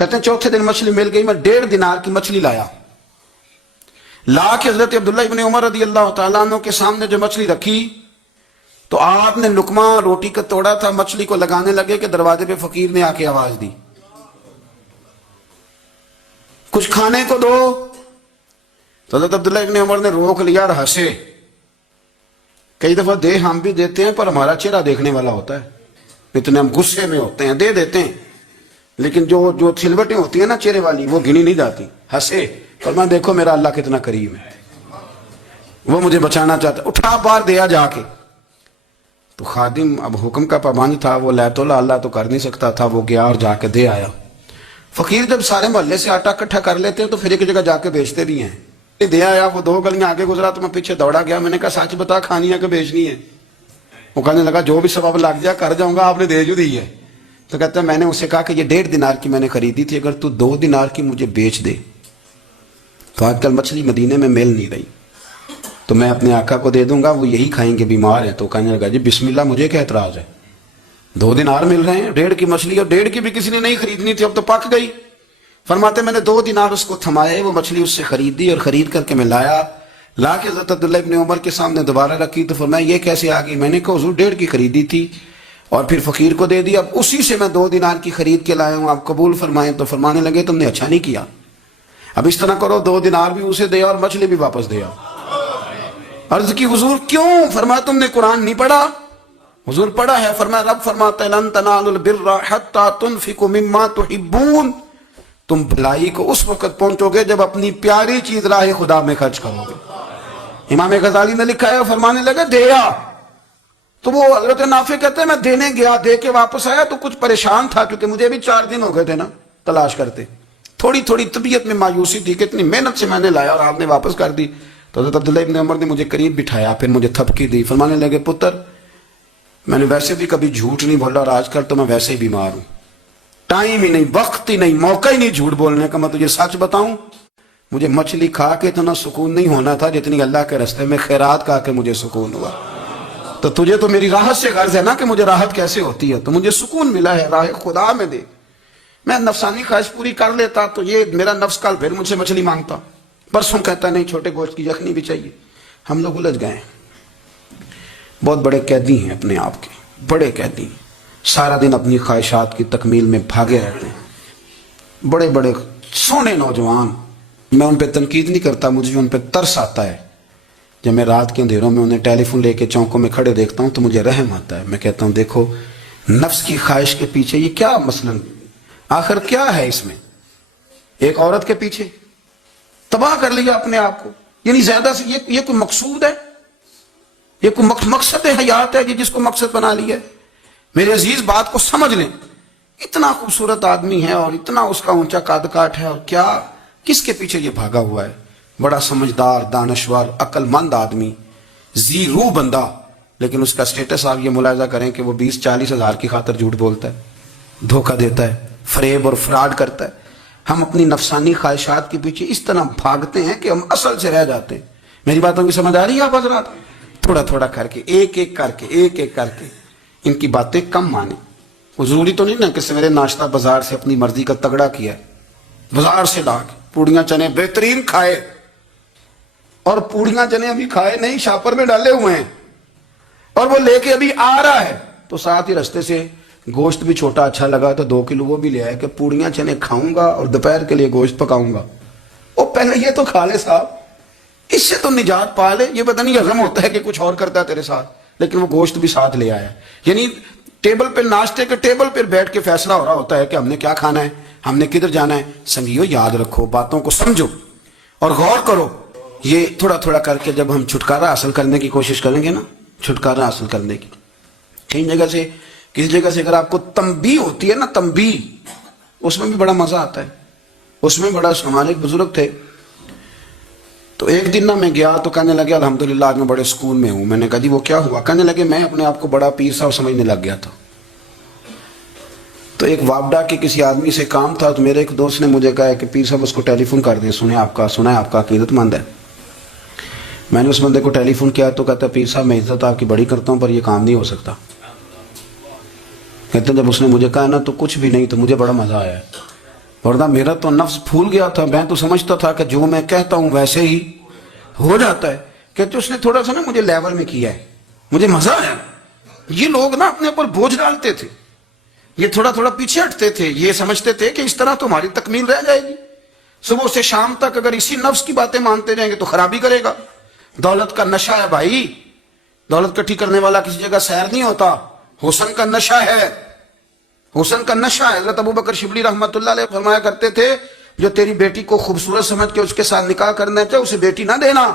کہتے ہیں چوتھے دن مچھلی مل گئی، میں 1.5 دینار کی مچھلی لایا، لا کے حضرت عبداللہ ابن عمر رضی اللہ تعالیٰ عنہ کے سامنے جو مچھلی رکھی تو آپ نے لقمہ روٹی کا توڑا تھا، مچھلی کو لگانے لگے کہ دروازے پہ فقیر نے آ کے آواز دی، کچھ کھانے کو دو۔ تو حضرت عبداللہ ابن عمر نے روک لیا اور ہنسے۔ کئی دفعہ دے ہم بھی دیتے ہیں پر ہمارا چہرہ دیکھنے والا ہوتا ہے، اتنے ہم غصے میں ہوتے ہیں، دے دیتے ہیں، لیکن جو سلوٹیں ہوتی ہیں نا چہرے والی وہ گنی نہیں جاتی۔ ہنسے، فرمایا دیکھو میرا اللہ کتنا کریم ہے، وہ مجھے بچانا چاہتا ہے، اٹھا بار دیا جا کے۔ تو خادم اب حکم کا پابند تھا، وہ لیت اللہ تو کر نہیں سکتا تھا، وہ گیا اور جا کے دے آیا۔ فقیر جب سارے محلے سے آٹا اکٹھا کر لیتے ہیں تو پھر ایک جگہ جا کے بیچتے بھی ہیں۔ دے آیا، وہ 2 گلیاں آگے گزرا تو میں پیچھے دوڑا گیا، میں نے کہا سچ بتا کھانی ہے کہ بیچنی ہے؟ وہ کہنے لگا جو بھی سبب لگ جائے کر جاؤں گا، آپ نے دے جو دی ہے۔ تو کہتا ہے میں نے اسے کہا کہ یہ 1.5 دینار کی میں نے خریدی تھی، اگر تو 2 دینار کی مجھے بیچ دے تو آج کل مچھلی مدینے میں مل نہیں رہی تو میں اپنے آقا کو دے دوں گا، وہ یہی کھائیں گے، بیمار ہیں۔ تو کہنے لگا جی بسم اللہ، مجھے کیا اعتراض ہے، 2 دینار مل رہے ہیں، 1.5 کی مچھلی، اور 1.5 کی بھی کسی نے نہیں خریدنی تھی، اب تو پک گئی۔ فرماتے میں نے 2 دینار اس کو تھمائے، وہ مچھلی اس سے خریدی اور خرید کر کے میں لایا، لا کے حضرت عبداللہ ابن عمر کے سامنے دوبارہ رکھی تو فرمایا یہ کیسے آ گئی؟ میں نے کہا حضور 1.5 کی خریدی تھی اور پھر فقیر کو دے دی، اب اسی سے میں 2 دینار کی خرید کے لایا ہوں، آپ قبول فرمائیں۔ تو فرمانے لگے تم نے اچھا نہیں کیا، اب اس طرح کرو 2 دینار بھی اسے دیا اور مچھلی بھی واپس دیا۔ عرض کی حضور کیوں؟ فرمایا تم نے قرآن نہیں پڑھا؟ حضور پڑھا ہے۔ فرمایا رب فرماتا ہے لن تنالوا البر حتى تنفقوا مما تحبون، تم بھلائی کو اس وقت پہنچو گے جب اپنی پیاری چیز راہ خدا میں خرچ کرو گے۔ امام غزالی نے لکھا ہے، فرمانے لگے دیا تو وہ حضرت نافع کہتے ہیں میں دینے گیا، دے کے واپس آیا تو کچھ پریشان تھا کیونکہ مجھے بھی 4 دن ہو گئے تھے نا تلاش کرتے، تھوڑی تھوڑی طبیعت میں مایوسی تھی کہ اتنی محنت سے میں نے لایا اور آپ نے واپس کر دی۔ تو حضرت عبداللہ ابن عمر نے مجھے قریب بٹھایا، پھر مجھے تھپکی دی، فرمانے لگے پتر میں نے ویسے بھی کبھی جھوٹ نہیں بولا اور آج کل تو میں ویسے ہی بیمار ہوں، ٹائم ہی نہیں، وقت ہی نہیں، موقع ہی نہیں جھوٹ بولنے کا، میں تجھے سچ بتاؤں مجھے مچھلی کھا کے اتنا سکون نہیں ہونا تھا جتنی اللہ کے راستے میں خیرات کھا کے مجھے سکون ہوا۔ تو تجھے تو میری راحت سے غرض ہے نا کہ مجھے راحت کیسے ہوتی ہے، تو مجھے سکون ملا ہے راہ خدا میں دے، میں نفسانی خواہش پوری کر لیتا تو یہ میرا نفس کل پھر مجھ سے مچھلی مانگتا، پرسوں کہتا نہیں چھوٹے گوشت کی یخنی بھی چاہیے۔ ہم لوگ الجھ گئے ہیں، بہت بڑے قیدی ہیں اپنے آپ کے، بڑے قیدی ہیں، سارا دن اپنی خواہشات کی تکمیل میں بھاگے رہتے ہیں، بڑے بڑے سونے نوجوان۔ میں ان پہ تنقید نہیں کرتا، مجھے ان پہ ترس آتا ہے، جب میں رات کے اندھیروں میں انہیں ٹیلی فون لے کے چوکوں میں کھڑے دیکھتا ہوں تو مجھے رحم آتا ہے۔ میں کہتا ہوں دیکھو نفس کی خواہش کے پیچھے یہ کیا مثلاً آخر کیا ہے اس میں، ایک عورت کے پیچھے تباہ کر لیا اپنے آپ کو، یعنی زیادہ سے یہ کوئی مقصود ہے، یہ کوئی مقصد حیات ہے جس کو مقصد بنا لیا ہے؟ میرے عزیز بات کو سمجھ لیں، اتنا خوبصورت آدمی ہے اور اتنا اس کا اونچا قد کاٹ ہے، اور کیا کس کے پیچھے یہ بھاگا ہوا ہے؟ بڑا سمجھدار، دانشور، عقل مند آدمی، ذی روح بندہ، لیکن اس کا سٹیٹس آپ یہ ملاحظہ کریں کہ وہ 20-40 ہزار کی خاطر جھوٹ بولتا ہے، دھوکہ دیتا ہے، فریب اور فراڈ کرتا ہے۔ ہم اپنی نفسانی خواہشات کے پیچھے اس طرح بھاگتے ہیں کہ ہم اصل سے رہ جاتے ہیں۔ میری باتوں کی سمجھ آ رہی ہے آپ حضرات؟ تھوڑا تھوڑا کر کے، ایک ایک کر کے ان کی باتیں کم مانیں۔ وہ ضروری تو نہیں نا کہ سویرے ناشتہ بازار سے اپنی مرضی کا تگڑا کیا ہے، بازار سے لا کے پوڑیاں چنے بہترین کھائے، اور پوڑیاں چنے ابھی کھائے نہیں، شاپر میں ڈالے ہوئے ہیں، اور وہ لے کے ابھی آ رہا ہے تو ساتھ ہی رستے سے گوشت بھی چھوٹا اچھا لگا تو 2 کلو وہ بھی لے آئے کہ پوڑیاں چنے کھاؤں گا اور دوپہر کے لیے گوشت پکاؤں گا۔ وہ پہلے یہ تو کھا لے صاحب، اس سے تو نجات پا لے۔ یہ پتہ نہیں ہضم ہوتا ہے کہ کچھ اور کرتا ہے تیرے ساتھ، لیکن وہ گوشت بھی ساتھ لے آیا، یعنی ٹیبل پہ، ناشتے کے ٹیبل پہ بیٹھ کے فیصلہ ہو رہا ہوتا ہے کہ ہم نے کیا کھانا ہے، ہم نے کدھر جانا ہے۔ سنگیو یاد رکھو، باتوں کو سمجھو اور غور کرو۔ یہ تھوڑا تھوڑا کر کے جب ہم چھٹکارا حاصل کرنے کی کوشش کریں گے نا، چھٹکارا حاصل کرنے کی، کئی جگہ سے، کسی جگہ سے اگر آپ کو تنبیہ ہوتی ہے نا، تنبیہ، اس میں بھی بڑا مزہ آتا ہے، اس میں بڑا۔ ہمارے ایک بزرگ تھے تو ایک دن نا میں گیا تو کہنے لگے الحمدللہ آج میں بڑے سکون میں ہوں۔ میں نے کہا جی وہ کیا ہوا؟ کہنے لگے میں اپنے آپ کو بڑا پیر صاحب سمجھنے لگ گیا تھا، تو ایک وابڈا کے کسی آدمی سے کام تھا تو میرے ایک دوست نے مجھے کہا کہ پیر صاحب اس کو ٹیلی فون کر دیں، سنا ہے آپ کا عقیدت مند ہے۔ میں نے اس بندے کو ٹیلی فون کیا تو کہتا پیر صاحب میں عزت آپ کی بڑی کرتا ہوں پر یہ کام نہیں ہو سکتا۔ کہتے ہیں جب اس نے مجھے کہا نا تو کچھ بھی نہیں، تو مجھے بڑا مزہ آیا ہے۔ ورنہ میرا تو نفس پھول گیا تھا، میں تو سمجھتا تھا کہ جو میں کہتا ہوں ویسے ہی ہو جاتا ہے. کہتے اس نے تھوڑا سا نا مجھے لیول میں کیا ہے، مجھے مزہ آیا. یہ لوگ نا اپنے اوپر بوجھ ڈالتے تھے، یہ تھوڑا تھوڑا پیچھے ہٹتے تھے، یہ سمجھتے تھے کہ اس طرح تو ہماری تکمیل رہ جائے گی. صبح سے شام تک اگر اسی نفس کی باتیں مانتے رہیں گے تو خرابی کرے گا. دولت کا نشہ ہے بھائی، دولت کٹھی کرنے والا کسی جگہ سیر نہیں ہوتا. حسن کا نشہ ہے، حسن کا نشہ ہے. حضرت ابو بکر شبلی رحمۃ اللہ علیہ فرمایا کرتے تھے جو تیری بیٹی کو خوبصورت سمجھ کے اس کے ساتھ نکاح کرنا چاہے اسے بیٹی نہ دینا.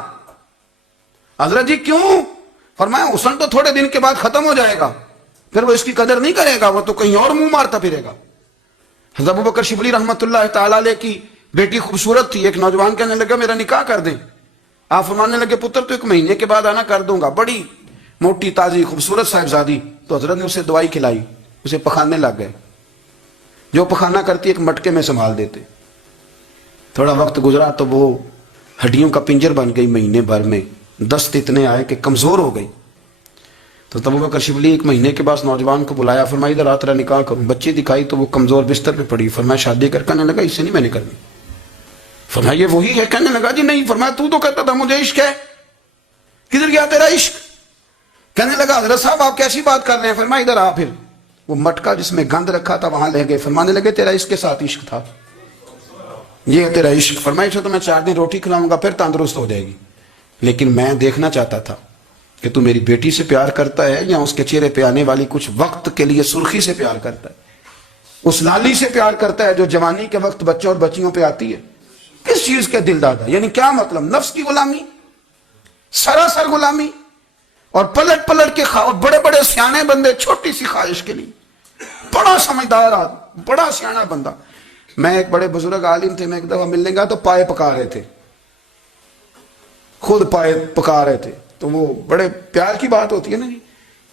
حضرت جی کیوں؟ فرمایا حسن تو تھوڑے دن کے بعد ختم ہو جائے گا، پھر وہ اس کی قدر نہیں کرے گا، وہ تو کہیں اور منہ مارتا پھرے گا. حضرت ابو بکر شبلی رحمۃ اللہ تعالی علیہ کی بیٹی خوبصورت تھی. ایک نوجوان کہنے لگا میرا نکاح کر دیں. آپ فرمانے لگے پتر تو 1 مہینے کے بعد آنا، کر دوں گا. بڑی موٹی تازی خوبصورت صاحبزادی. تو حضرت نے اسے دوائی کھلائی، اسے پخانے لگ گئے. جو پخانہ کرتی ایک مٹکے میں سنبھال دیتے. تھوڑا وقت گزرا تو وہ ہڈیوں کا پنجر بن گئی. مہینے بھر میں دست اتنے آئے کہ کمزور ہو گئی. تو ابو بکر شبلی 1 مہینے کے بعد نوجوان کو بلایا، فرمایا ادھر آ تیرا نکاح کروں. بچی دکھائی تو وہ کمزور بستر پہ پڑی. فرمایا شادی کرنے لگا اس سے نہیں میں نے کرنی. فرمایا یہ وہی ہے؟ کہنے لگا جی نہیں. فرمایا تو کہتا تھا مجھے عشق ہے، کدھر گیا تیرا عشق؟ کہنے لگا حضرت صاحب آپ کیسی بات کر رہے ہیں؟ فرمایا ادھر آ. پھر وہ مٹکا جس میں گند رکھا تھا وہاں لے گئے. فرمانے لگے تیرا اس کے ساتھ عشق تھا، یہ ہے تیرا عشق. فرمایا تو میں 4 دن روٹی کھلاؤں گا پھر تندرست ہو جائے گی، لیکن میں دیکھنا چاہتا تھا کہ تو میری بیٹی سے پیار کرتا ہے یا اس کے چہرے پہ آنے والی کچھ وقت کے لیے سرخی سے پیار کرتا ہے، اس لالی سے پیار کرتا ہے جو جوانی کے وقت بچوں اور بچیوں پہ آتی ہے. کس چیز کے دل دادا؟ یعنی کیا مطلب؟ نفس کی غلامی، سراسر غلامی. اور پلٹ پلٹ کے بڑے بڑے سیانے بندے چھوٹی سی خواہش کے لیے. بڑا سمجھدار آدمی، بڑا سیانا بندہ. میں ایک بڑے بزرگ عالم تھے، میں ایک دفعہ ملنے گا تو پائے پکا رہے تھے، خود پائے پکا رہے تھے. تو وہ بڑے پیار کی بات ہوتی ہے نا جی.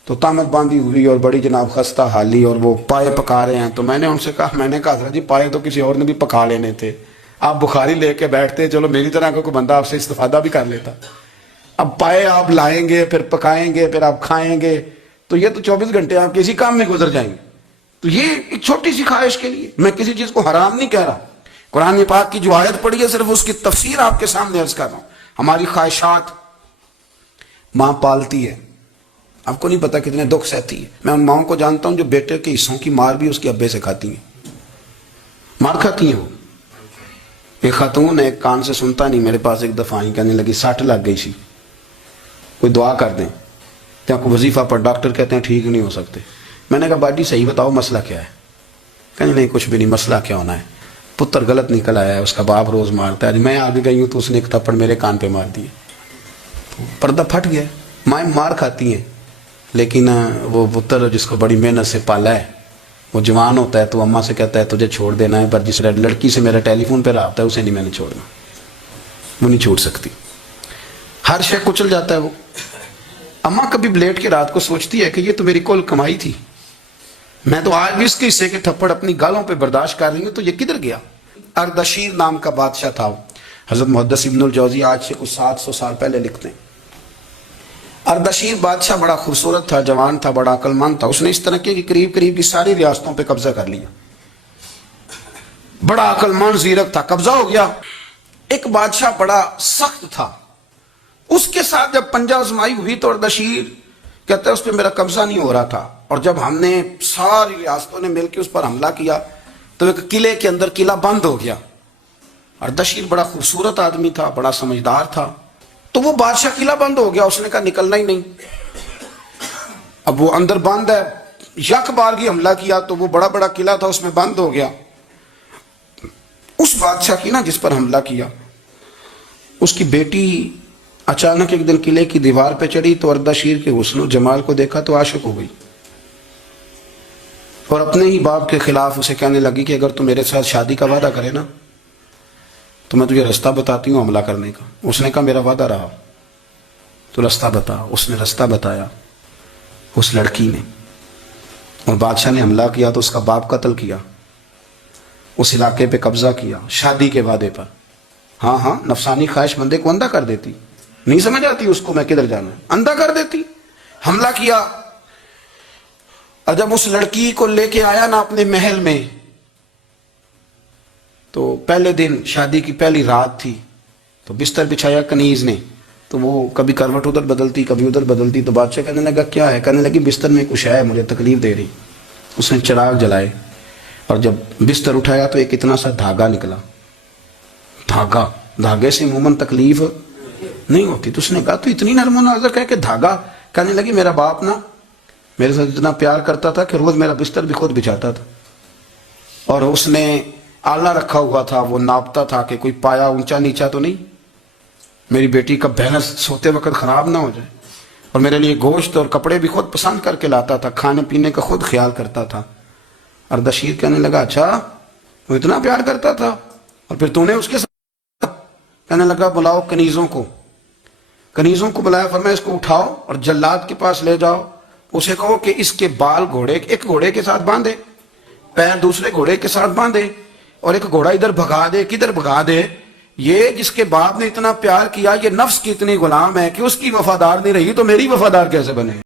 تو تامت باندھی ہوئی اور بڑی جناب خستہ حالی اور وہ پائے پکا رہے ہیں. تو میں نے ان سے کہا، میں نے کہا جی پائے تو کسی اور نے بھی پکا لینے تھے، آپ بخاری لے کے بیٹھتے، چلو میری طرح کا کوئی بندہ آپ سے استفادہ بھی کر لیتا. اب پائے آپ لائیں گے، پھر پکائیں گے، پھر آپ کھائیں گے، تو یہ تو 24 گھنٹے آپ کسی کام میں گزر جائیں گے. تو یہ ایک چھوٹی سی خواہش کے لیے. میں کسی چیز کو حرام نہیں کہہ رہا، قرآن پاک کی جو آیت پڑھی ہے صرف اس کی تفسیر آپ کے سامنے عرض کر رہا ہوں. ہماری خواہشات ماں پالتی ہے، آپ کو نہیں پتا کتنے دکھ سہتی ہے. میں ان ماؤں کو جانتا ہوں جو بیٹے کے حصوں کی مار بھی اس کے ابے سے کھاتی ہیں، مار کھاتی ہیں وہ. ایک خاتون ہے، ایک کان سے سنتا نہیں، میرے پاس ایک دفعہ آئی، کہنے لگی 60 لگ گئی سی، کوئی دعا کر دیں. کیا کوئی وظیفہ پر ڈاکٹر کہتے ہیں ٹھیک نہیں ہو سکتے. میں نے کہا باجی صحیح بتاؤ مسئلہ کیا ہے؟ کہنے نہیں کچھ بھی نہیں، مسئلہ کیا ہونا ہے، پتر غلط نکل آیا ہے، اس کا باپ روز مارتا ہے. میں آگے گئی ہوں تو اس نے ایک تھپڑ میرے کان پہ مار دیے، پردہ پھٹ گیا. مائیں مار کھاتی ہیں، لیکن وہ پتر جس کو بڑی محنت سے پالا ہے وہ جوان ہوتا ہے تو اماں سے کہتا ہے تجھے چھوڑ دینا ہے، پر جس لڑکی سے میرا ٹیلی فون پہ رابطہ ہے اسے نہیں میں نے چھوڑنا، وہ نہیں چھوڑ سکتی. ہر شے کچل جاتا ہے وہ. اماں کبھی بلیٹ کے رات کو سوچتی ہے کہ یہ تو میری کل کمائی تھی، میں تو آج بھی اس کے حصے کے تھپڑ اپنی گالوں پہ برداشت کر رہی ہوں، تو یہ کدھر گیا؟ اردشیر نام کا بادشاہ تھا. حضرت محدث ابن الجوزی آج سے کچھ 700 سال پہلے لکھتے ہیں. اردشیر بادشاہ بڑا خوبصورت تھا، جوان تھا، بڑا عقل مند تھا. اس نے اس طرح کی قریب قریب کی ساری ریاستوں پہ قبضہ کر لیا. بڑا عقل مند زیرک تھا، قبضہ ہو گیا. ایک بادشاہ بڑا سخت تھا، اس کے ساتھ جب پنجہ آزمائی ہوئی تو اردشیر کہتا ہے اس پہ میرا قبضہ نہیں ہو رہا تھا، اور جب ہم نے ساری ریاستوں نے مل کے اس پر حملہ کیا تو ایک قلعے کے اندر قلعہ بند ہو گیا. اردشیر بڑا خوبصورت آدمی تھا، بڑا سمجھدار تھا. تو وہ بادشاہ قلعہ بند ہو گیا، اس نے کہا نکلنا ہی نہیں. اب وہ اندر بند ہے، یک بارگی حملہ کیا تو وہ بڑا بڑا قلعہ تھا اس میں بند ہو گیا. اس بادشاہ کی نا جس پر حملہ کیا، اس کی بیٹی اچانک ایک دن قلعے کی دیوار پہ چڑھی تو اردشیر کے حسن و جمال کو دیکھا تو عاشق ہو گئی، اور اپنے ہی باپ کے خلاف اسے کہنے لگی کہ اگر تو میرے ساتھ شادی کا وعدہ کرے نا تو میں تجھے رستہ بتاتی ہوں حملہ کرنے کا. اس نے کہا میرا وعدہ رہا، تو رستہ بتا. اس نے رستہ بتایا اس لڑکی نے، اور بادشاہ نے حملہ کیا تو اس کا باپ قتل کیا، اس علاقے پہ قبضہ کیا شادی کے وعدے پر. ہاں ہاں، نفسانی خواہش بندے کو اندھا کر دیتی، نہیں سمجھ آتی اس کو میں کدھر جانا ہے، اندھا کر دیتی. حملہ کیا، اور جب اس لڑکی کو لے کے آیا نا اپنے محل میں تو پہلے دن شادی کی پہلی رات تھی، تو بستر بچھایا کنیز نے، تو وہ کبھی کروٹ ادھر بدلتی کبھی ادھر بدلتی، تو بادشاہ کہنے لگا کیا ہے؟ کہنے لگی بستر میں کچھ ہے، مجھے تکلیف دے رہی۔ اس نے چراغ جلائے اور جب بستر اٹھایا تو ایک اتنا سا دھاگا نکلا۔ دھاگے سے عموماً تکلیف نہیں ہوتی، تو اس نے کہا تو اتنی نرم و نازک ہے کہ دھاگا؟ کہنے لگی میرا باپ نا میرے ساتھ اتنا پیار کرتا تھا کہ روز میرا بستر بھی خود بچھاتا تھا، اور اس نے آلہ رکھا ہوا تھا، وہ ناپتا تھا کہ کوئی پایا اونچا نیچا تو نہیں، میری بیٹی کا بھینس سوتے وقت خراب نہ ہو جائے، اور میرے لیے گوشت اور کپڑے بھی خود پسند کر کے لاتا تھا، کھانے پینے کا خود خیال کرتا تھا۔ اردشیر کہنے لگا اچھا وہ اتنا پیار کرتا تھا، اور پھر تو نے اس کے ساتھ؟ کہنے لگا بلاؤ کنیزوں کو بلایا، فرمایا اس کو اٹھاؤ اور جلاد کے پاس لے جاؤ، اسے کہو کہ اس کے بال ایک گھوڑے کے ساتھ باندھے، پیر دوسرے گھوڑے کے ساتھ باندھے، اور ایک گھوڑا ادھر بھگا دے، کدھر بھگا دے، یہ جس کے باپ نے اتنا پیار کیا، یہ نفس کی اتنی غلام ہے کہ اس کی وفادار نہیں رہی تو میری وفادار کیسے بنے؟